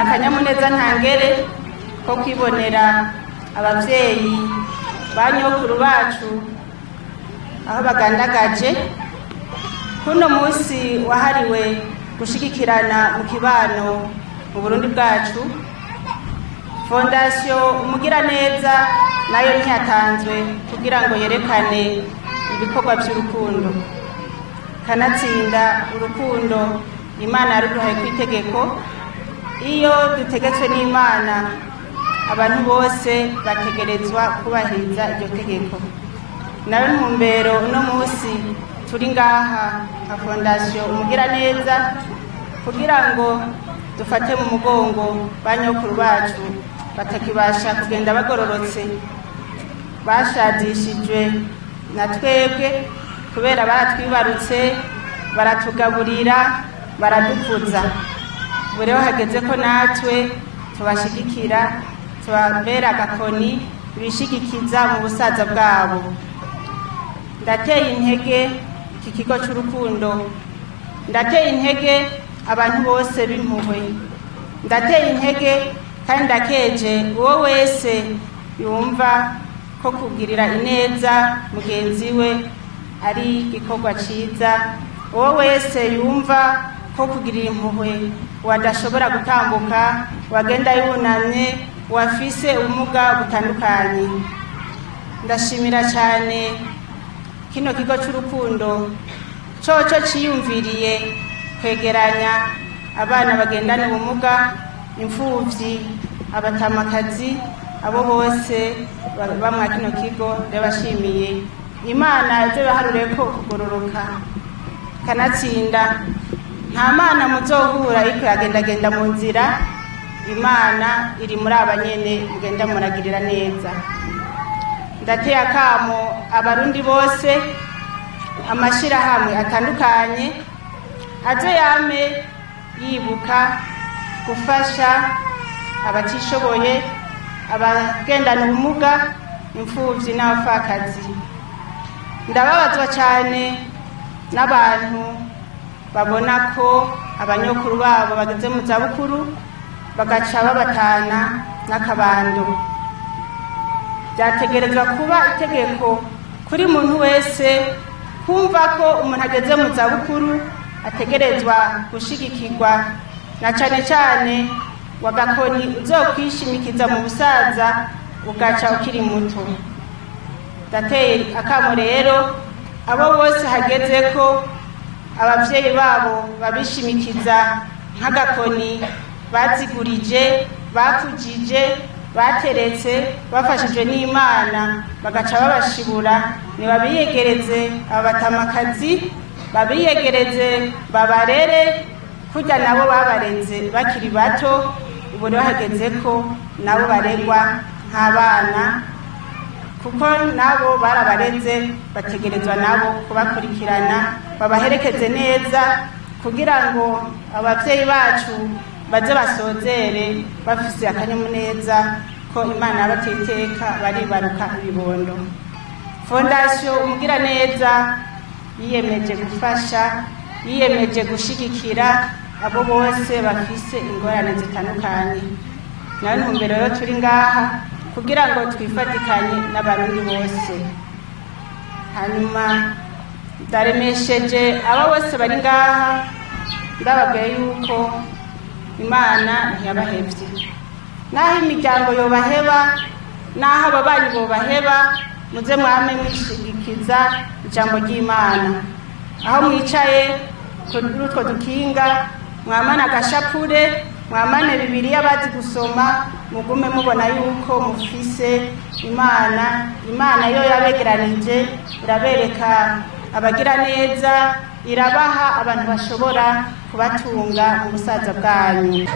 n'akanyamuneza ntangere ko kwibonera abavyeyi ba nyokuru bacu aho bagandagaje kuno munsi wahariwe gushigikirana mu kibano mu Burundi bwacu. Fondation Umugiraneza nayo ntiyatanzwe kugira ngo yerekane ibikorwa by'urukundo, kanatsinda urukundo Imana yaruduhaye ku itegeko. Iyo dutegetswe n'Imana, abantu bose bategerezwa kubahiriza iryo tegeko. Nawe ntumbero uno munsi turi ngaha nka Fondation Umugiraneza kugira ngo dufate mu mugongo ba nyokuru bacu batakibasha kugenda bagororotse, bashadishijwe na twebwe kubera baratwibarutse, baratugaburira, baradukuza. Ubu rero hageze ko natwe tubashigikira, tubabera agakoni bishigikiza mu busaza bwabo. Ndateye intege iki kigo cy'urukundo, ndateye intege abantu bose b'impuhwe, ndateye intege kandi ndakeje uwo wese yumva ko kugirira ineza mugenzi we ari igikorwa ciza, uwo wese yumva ko kugirira impuhwe wadashobora gutambuka, wagenda yunamye, wafise ubumuga butandukanye. Ndashimira cyane kino kigo cy'urukundo coco ciyumviriye kwegeranya abana bagendana ubumuga, imfuvyi, abatamakazi, abo bose bamwa kino kigo. Ndabashimiye. Imana ize baharureko kugororoka, kanatsinda nta mana muzohura iko yagendagenda mu nzira. Imana iri muri abanyene mugenda muragirira neza. Ndateye akamo abarundi bose, amashirahamwe atandukanye aze yame yibuka gufasha abatishoboye, abagendana ubumuga, imfuvyi n'abapfakazi. Ndababazwa cyane n'abantu babona ko abanyokuru babo bageze mu zabukuru bagaca babatana n'akabando. Byategerezwa kuba itegeko kuri muntu wese kumva ko umuntu ageze mu zabukuru ategerezwa gushigikirwa, na cyane cyane wagakoni uzokwishimikiza mu busaza ugaca ukiri muto. Ndateye akamo rero abo bose hageze ko abavyeyi babo babishimikiza nk'agakoni bazigurije, bakujije, bateretse, bafashijwe n'Imana, bagaca babashibura. Nibabiyegereze abatamakazi, babiyegereze, babarere kurya nabo babarenze bakiri bato. Ubu rero hageze ko nabo baregwa nk'abana, kuko nabo barabarenze, bategerezwa nabo kubakurikirana, babaherekeze neza kugira ngo abavyeyi bacu baze basozere bafise akanyamuneza ko Imana yabateteka baribaruka ibibondo. Fondation Umugiraneza yiyemeje gufasha, yiyemeje gushigikira abo bose bafise ingorane zitandukanye. Nawe ntumbero rero turi ngaha kugira ngo twifatikanye n'abarundi bose. Hanyuma ndaremesheje abo bose bari ngaha, ndababwiye yuko Imana ntiyabahevye. Naho imiryango yobaheba, naho ababanyi bobaheba, muze mwame mwishigikiza ijambo ry'Imana. Aho mwicaye kuri utwo dukinga, mwamana agashapure, mwamane Bibiliya bazi gusoma, mugume mubona yuko mufise Imana. Imana yo yabegeranije, irabereka abagira neza, irabaha abantu bashobora kubatunga mu busaza bwanyu.